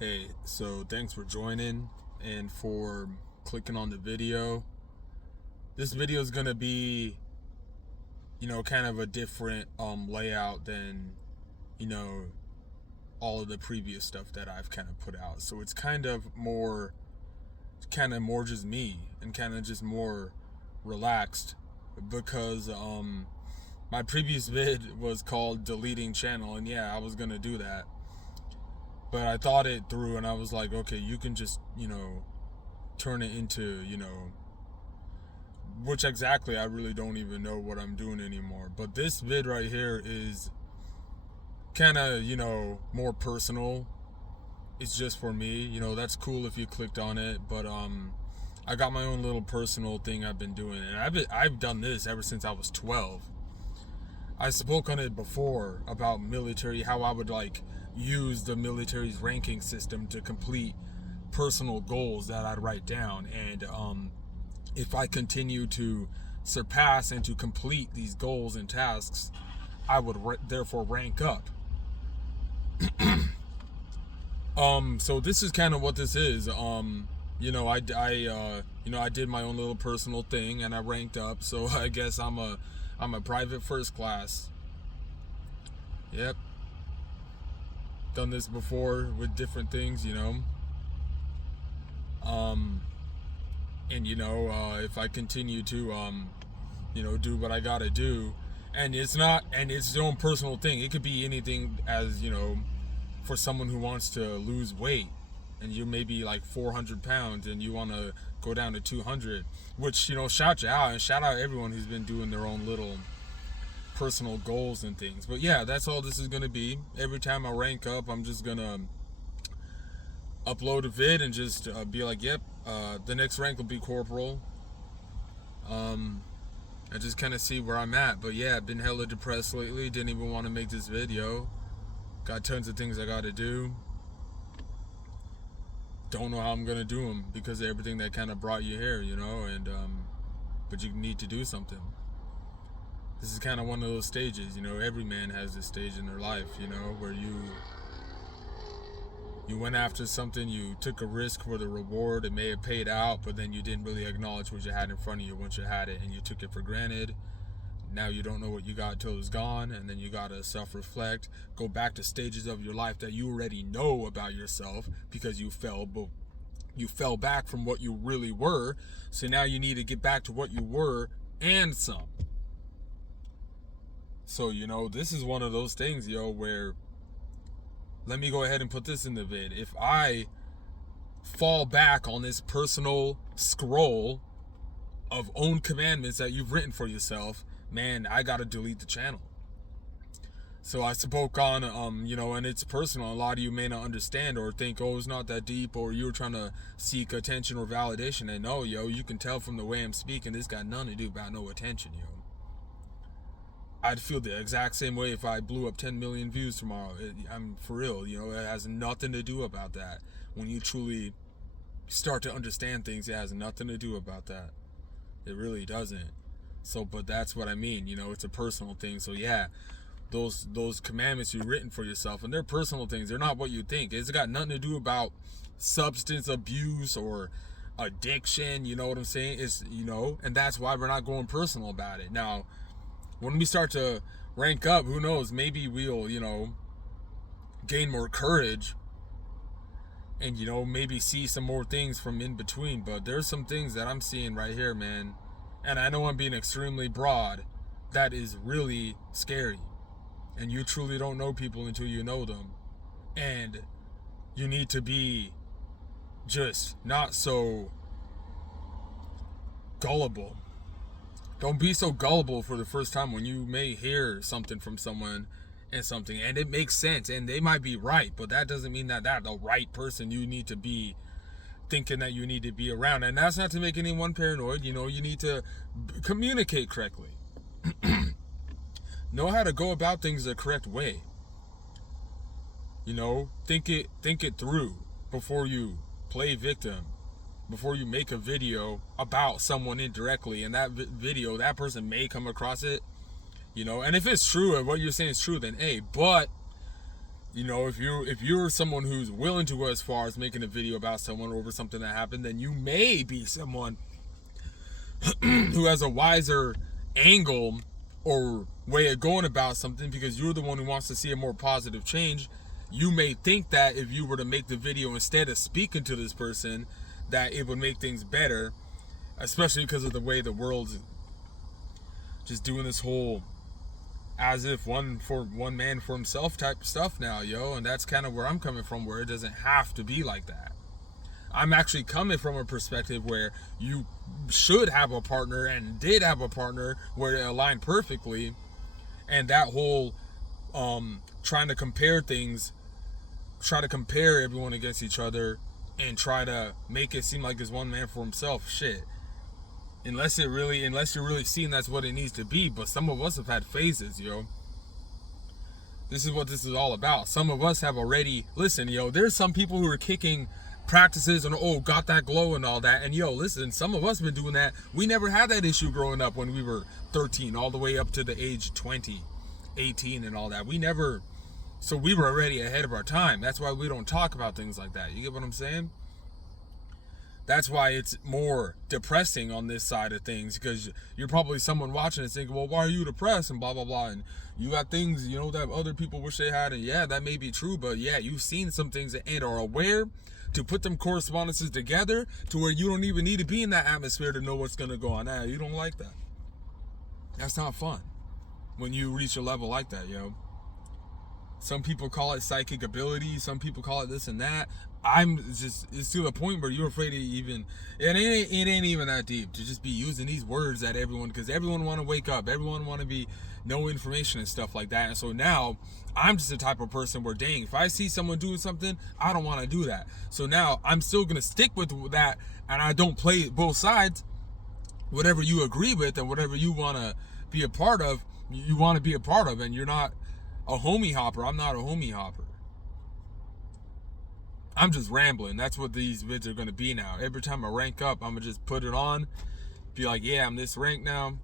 Hey, so thanks for joining and for clicking on the video. This video is gonna be, kind of a different layout than, you know, all of the previous stuff that I've kind of put out. So it's kind of more just me and kind of just more relaxed because my previous vid was called deleting channel, and yeah, I was gonna do that. But I thought it through and I was like, okay, you can just, turn it into, which exactly I really don't even know what I'm doing anymore. But this vid right here is kind of, more personal. It's just for me, that's cool if you clicked on it, but I got my own little personal thing I've been doing, and I've done this ever since I was 12. I spoke on it before about military, how I would use the military's ranking system to complete personal goals that I'd write down, and if I continue to surpass and to complete these goals and tasks, I would therefore rank up. So this is kind of what this is. I did my own little personal thing and I ranked up. So I guess I'm a private first class. Yep. Done this before with different things, if I continue to, do what I gotta do, and it's your own personal thing. It could be anything, as for someone who wants to lose weight, and you may be like 400 pounds and you want to go down to 200, which, shout you out, and shout out everyone who's been doing their own little personal goals and things. But yeah, that's all this is going to be. Every time I rank up, I'm just going to upload a vid and just be like, yep, the next rank will be corporal. I just kind of see where I'm at. But yeah, I've been hella depressed lately. Didn't even want to make this video. Got tons of things I got to do. Don't know how I'm going to do them because of everything that kind of brought you here, and but you need to do something. This is kind of one of those stages, every man has this stage in their life, where you went after something, you took a risk for the reward, it may have paid out, but then you didn't really acknowledge what you had in front of you once you had it, and you took it for granted. Now you don't know what you got till it's gone, and then you gotta self-reflect, go back to stages of your life that you already know about yourself because you fell back from what you really were, so now you need to get back to what you were and some. So, this is one of those things, where, let me go ahead and put this in the vid. If I fall back on this personal scroll of own commandments that you've written for yourself, man, I gotta delete the channel. So I spoke on, and it's personal. A lot of you may not understand or think, oh, it's not that deep, or you're trying to seek attention or validation. And no, you can tell from the way I'm speaking, this got nothing to do about no attention, I'd feel the exact same way if I blew up 10 million views tomorrow. I'm for real, it has nothing to do about that. When you truly start to understand things, it has nothing to do about that. It really doesn't. So, but that's what I mean, it's a personal thing. So yeah, those commandments you've written for yourself, and they're personal things. They're not what you think. It's got nothing to do about substance abuse or addiction, you know what I'm saying? It's, and that's why we're not going personal about it. Now, when we start to rank up, who knows, maybe we'll, gain more courage and, maybe see some more things from in between. But there's some things that I'm seeing right here, man. And I know I'm being extremely broad. That is really scary. And you truly don't know people until you know them. And you need to be just not so gullible. Don't be so gullible for the first time when you may hear something from someone and it makes sense and they might be right, but that doesn't mean that that's the right person you need to be thinking that you need to be around. And that's not to make anyone paranoid. You need to communicate correctly. Know how to go about things the correct way. Think it through before you play victim. Before you make a video about someone indirectly, and that video, that person may come across it, and if it's true and what you're saying is true, then hey, but You know, if you're someone who's willing to go as far as making a video about someone over something that happened, then you may be someone who has a wiser angle or way of going about something, because you're the one who wants to see a more positive change. You may think that if you were to make the video instead of speaking to this person, that it would make things better, especially because of the way the world's just doing this whole as if one man for himself type stuff now, yo. And that's kind of where I'm coming from, where it doesn't have to be like that. I'm actually coming from a perspective where you should have a partner and did have a partner where it aligned perfectly, and that whole trying to compare things, try to compare everyone against each other and try to make it seem like it's one man for himself, shit. Unless you're really seeing that's what it needs to be. But some of us have had phases, yo. This is what this is all about. Some of us have already, listen, yo, there's some people who are kicking practices and got that glow and all that. And yo, listen, some of us been doing that. We never had that issue growing up when we were 13 all the way up to the age 20, 18 and all that. So we were already ahead of our time. That's why we don't talk about things like that. You get what I'm saying? That's why it's more depressing on this side of things, because you're probably someone watching and thinking, well, why are you depressed and blah, blah, blah. And you got things, you know, that other people wish they had. And yeah, that may be true. But yeah, you've seen some things and are aware to put them correspondences together to where you don't even need to be in that atmosphere to know what's going to go on. Nah, you don't like that. That's not fun when you reach a level like that, yo. Some people call it psychic ability. Some people call it this and that. It's to the point where you're afraid to even, it ain't even that deep to just be using these words at everyone, because everyone want to wake up. Everyone want to know information and stuff like that. And so now I'm just the type of person where, dang, if I see someone doing something, I don't want to do that. So now I'm still going to stick with that, and I don't play both sides. Whatever you agree with and whatever you want to be a part of, you want to be a part of, and you're not a homie hopper. I'm not a homie hopper. I'm just rambling. That's what these vids are going to be now. Every time I rank up, I'm going to just put it on, be like, yeah, I'm this rank now,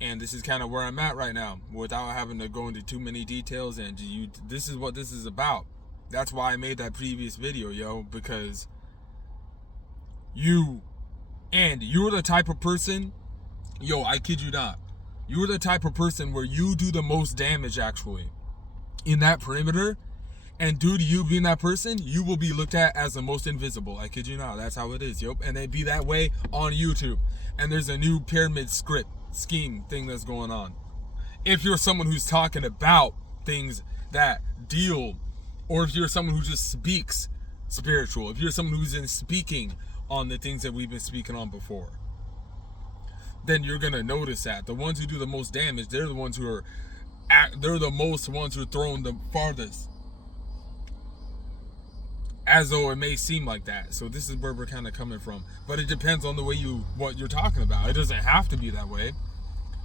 and this is kind of where I'm at right now, without having to go into too many details. And this is what this is about. That's why I made that previous video, yo, because you're the type of person, yo, I kid you not, you're the type of person where you do the most damage, actually, in that perimeter. And due to you being that person, you will be looked at as the most invisible. I kid you not. That's how it is, yo. And they be that way on YouTube. And there's a new pyramid scheme thing that's going on. If you're someone who's talking about things that deal, or if you're someone who just speaks spiritual, if you're someone who's in speaking on the things that we've been speaking on before, then you're going to notice that. The ones who do the most damage, they're the ones who are thrown the farthest. As though it may seem like that. So this is where we're kind of coming from. But it depends on the way what you're talking about. It doesn't have to be that way.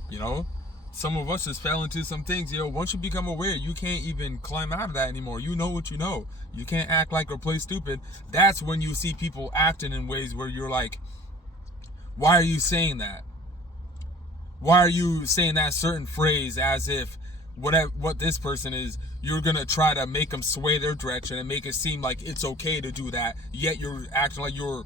You know? Some of us just fell into some things. You know, once you become aware, you can't even climb out of that anymore. You know what you know. You can't act like or play stupid. That's when you see people acting in ways where you're like, why are you saying that? Why are you saying that certain phrase as if what this person is, you're gonna try to make them sway their direction and make it seem like it's okay to do that, yet you're acting like you're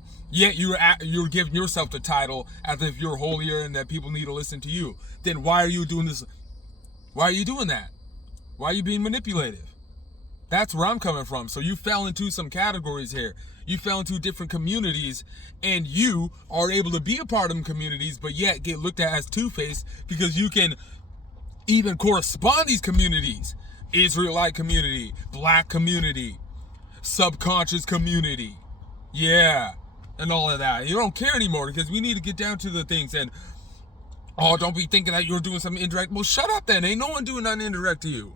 giving yourself the title as if you're holier and that people need to listen to you. Then why are you doing this? Why are you doing that? Why are you being manipulative? That's where I'm coming from. So you fell into some categories here. You fell into different communities, and you are able to be a part of them communities, but yet get looked at as two-faced because you can even correspond these communities. Israelite community, black community, subconscious community, yeah, and all of that. You don't care anymore because we need to get down to the things. And don't be thinking that you're doing something indirect. Well, shut up then. Ain't no one doing nothing indirect to you.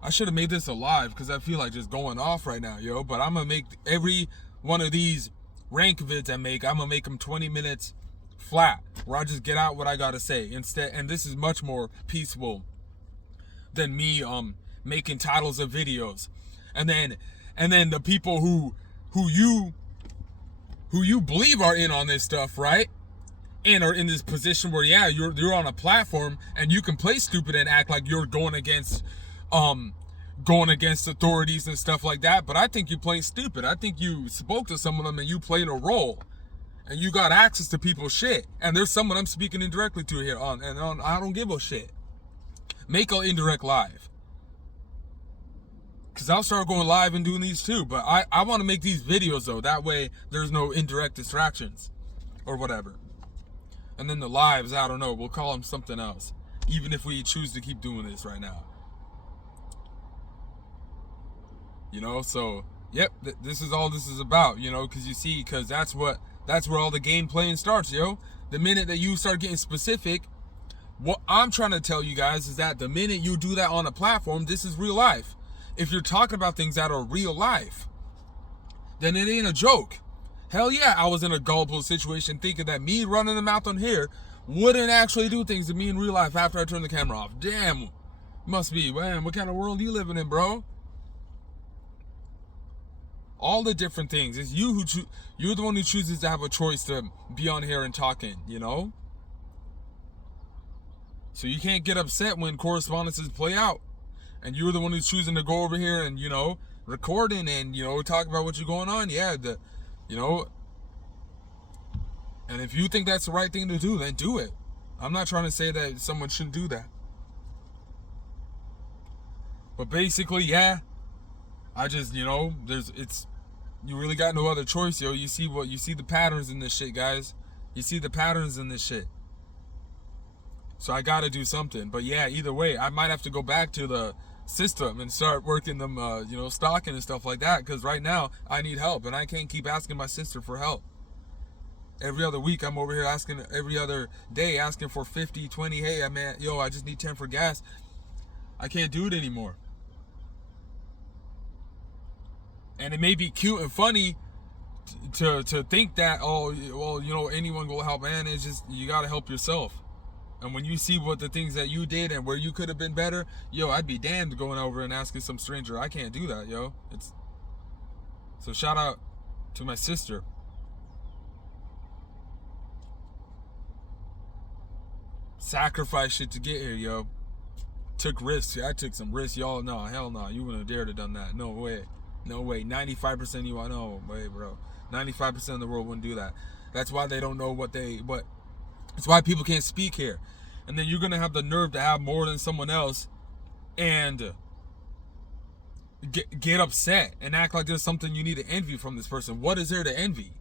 I should have made this a live because I feel like just going off right now, yo. But I'm gonna make every one of these rank vids I'm gonna make them 20 minutes flat, where I just get out what I gotta say instead. And this is much more peaceful than me making titles of videos, and then the people who you believe are in on this stuff, right? and are in this position where, yeah, you're on a platform and you can play stupid and act like you're going against authorities and stuff like that. But I think you're playing stupid. I think you spoke to some of them and you played a role. And you got access to people's shit. And there's someone I'm speaking indirectly to here on I don't give a shit. Make an indirect live. Because I'll start going live and doing these too. But I want to make these videos though. That way there's no indirect distractions. Or whatever. And then the lives, I don't know. We'll call them something else. Even if we choose to keep doing this right now. You know, so, yep. This is all this is about. You know, because you see, because that's where all the game playing starts, yo. The minute that you start getting specific, what I'm trying to tell you guys is that the minute you do that on a platform, this is real life. If you're talking about things that are real life, then it ain't a joke. Hell yeah, I was in a gullible situation thinking that me running the mouth on here wouldn't actually do things to me in real life after I turned the camera off. Damn, must be, man, what kind of world you living in, bro? All the different things. It's you who you're the one who chooses to have a choice to be on here and talking, you know? So you can't get upset when correspondences play out. And you're the one who's choosing to go over here and, you know, recording and, you know, talk about what's going on. Yeah, you know. And if you think that's the right thing to do, then do it. I'm not trying to say that someone shouldn't do that. But basically, yeah. I just, you know, you really got no other choice, yo. You see the patterns in this shit, guys. You see the patterns in this shit. So I gotta do something. But yeah, either way, I might have to go back to the system and start working them, you know, stocking and stuff like that. Because right now, I need help. And I can't keep asking my sister for help. Every other week, I'm over here every other day asking for 50, 20. Hey, I just need 10 for gas. I can't do it anymore. And it may be cute and funny to think that, oh, well, you know, anyone will help. Man, it's just, you got to help yourself. And when you see what the things that you did and where you could have been better, yo, I'd be damned going over and asking some stranger. I can't do that, yo. So shout out to my sister. Sacrifice shit to get here, yo. Took risks. I took some risks, y'all. No, hell no. You wouldn't have dared to done that. No way. No way. 95% of you, I know, way, bro. 95% of the world wouldn't do that. That's why they don't know it's why people can't speak here. And then you're going to have the nerve to have more than someone else and get upset and act like there's something you need to envy from this person. What is there to envy?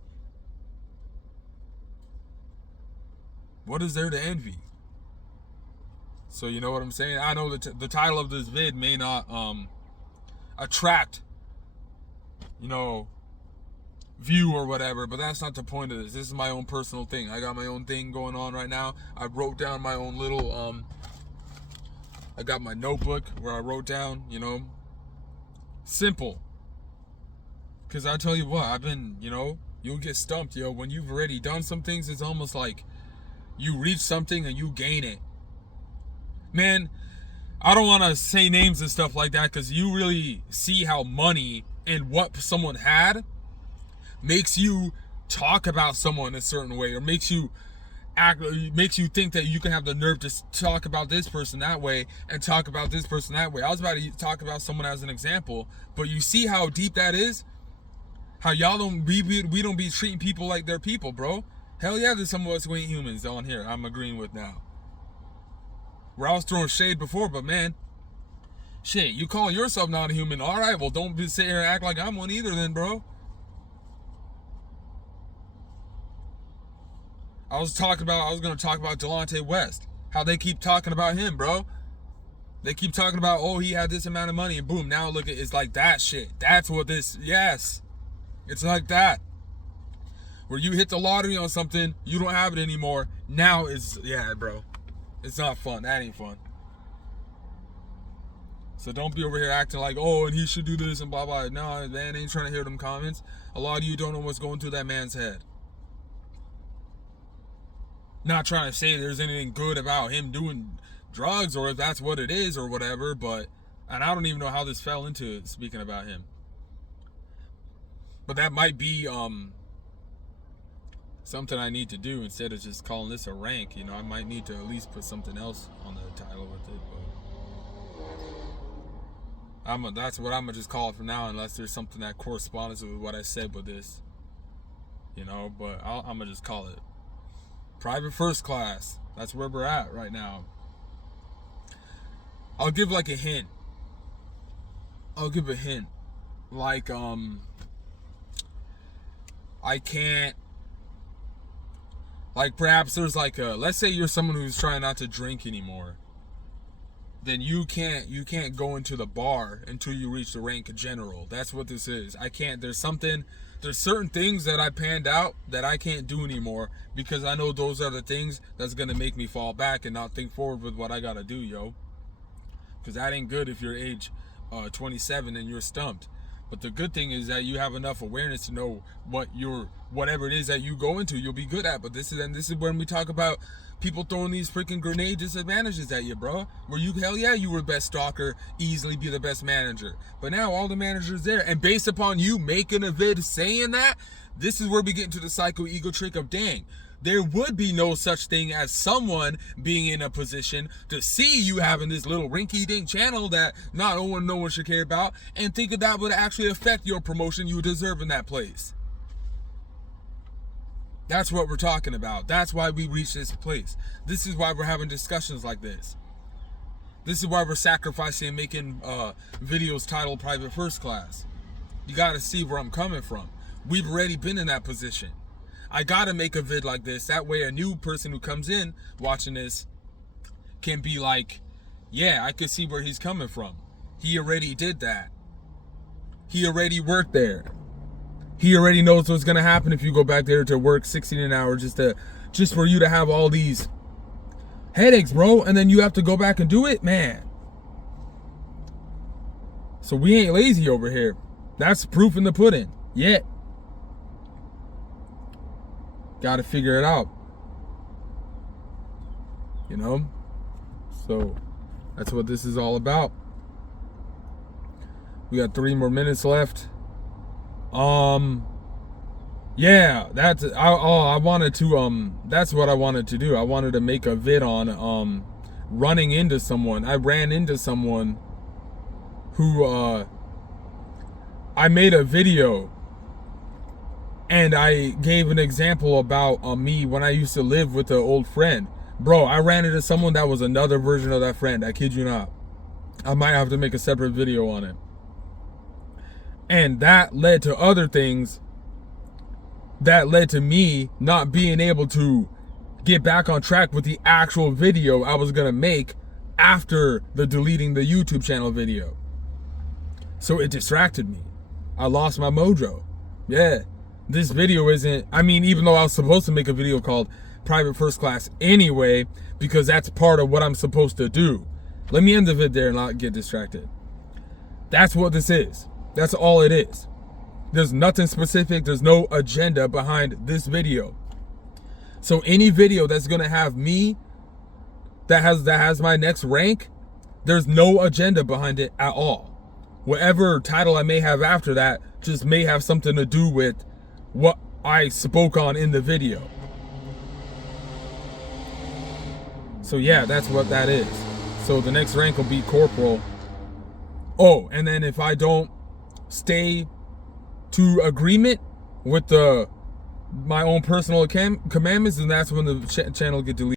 What is there to envy? So you know what I'm saying? I know that the title of this vid may not attract, you know, view or whatever, but that's not the point of this. This is my own personal thing. I got my own thing going on right now. I wrote down my own little I got my notebook where I wrote down, you know, simple. Because I tell you what, I've been, you know, you'll get stumped, yo. When you've already done some things, it's almost like you reach something and you gain it. Man, I don't want to say names and stuff like that because you really see how money and what someone had makes you talk about someone a certain way, or makes you think that you can have the nerve to talk about this person that way and talk about this person that way. I was about to talk about someone as an example, but you see how deep that is? How we don't be treating people like they're people, bro. Hell yeah, there's some of us who ain't humans on here. I'm agreeing with now. Where I was throwing shade before, but man, shit, you call yourself not a human. All right, well, don't sit here and act like I'm one either then, bro. I was going to talk about Delonte West. How they keep talking about him, bro. They keep talking about, oh, he had this amount of money, and boom, now look at, it's like that shit. That's what yes. It's like that. Where you hit the lottery on something, you don't have it anymore. Now it's, yeah, bro. It's not fun. That ain't fun. So don't be over here acting like, oh, and he should do this and blah, blah. No, man, ain't trying to hear them comments. A lot of you don't know what's going through that man's head. Not trying to say there's anything good about him doing drugs or if that's what it is or whatever, but, and I don't even know how this fell into it, speaking about him. But that might be something I need to do instead of just calling this a rank. You know, I might need to at least put something else on the title with it. But that's what I'm gonna just call it from now, unless there's something that corresponds with what I said with this. You know, but I'm gonna just call it Private First Class. That's where we're at right now. I'll give like a hint. Like, I can't, like, perhaps there's like let's say you're someone who's trying not to drink anymore. Then you can't go into the bar until you reach the rank general. That's what this is. There's certain things that I panned out that I can't do anymore, because I know those are the things that's gonna make me fall back and not think forward with what I gotta do, yo. Because that ain't good if you're age 27 and you're stumped. But the good thing is that you have enough awareness to know whatever it is that you go into, you'll be good at. But this is when we talk about people throwing these freaking grenade disadvantages at you, bro. Where hell yeah, you were best stalker, easily be the best manager. But now all the managers there, and based upon you making a vid saying that, this is where we get into the psycho ego trick of, dang, there would be no such thing as someone being in a position to see you having this little rinky-dink channel that no one should care about, and think that would actually affect your promotion you deserve in that place. That's what we're talking about. That's why we reached this place. This is why we're having discussions like this. This is why we're sacrificing and making videos titled Private First Class. You gotta see where I'm coming from. We've already been in that position. I gotta make a vid like this. That way a new person who comes in watching this can be like, yeah, I could see where he's coming from. He already did that. He already worked there. He already knows what's gonna happen if you go back there to work 16 an hour just for you to have all these headaches, bro, and then you have to go back and do it, man. So we ain't lazy over here. That's proof in the pudding. Yet. Got to figure it out, you know. So that's what this is all about. We got 3 more minutes left. Yeah, that's I wanted to that's what I wanted to do. I wanted to make a vid on running into someone. I ran into someone who I made a video. And I gave an example about me when I used to live with an old friend. Bro, I ran into someone that was another version of that friend. I kid you not. I might have to make a separate video on it. And that led to other things. That led to me not being able to get back on track with the actual video I was going to make after the deleting the YouTube channel video. So it distracted me. I lost my mojo. Yeah. This video isn't, I mean, even though I was supposed to make a video called Private First Class anyway, because that's part of what I'm supposed to do. Let me end the vid there and not get distracted. That's what this is. That's all it is. There's nothing specific. There's no agenda behind this video. So any video that's going to have me, that has my next rank, there's no agenda behind it at all. Whatever title I may have after that just may have something to do with what I spoke on in the video. So yeah, that's what that is. So the next rank will be corporal. Oh, and then if I don't stay to agreement with my own personal commandments, then that's when the channel get deleted.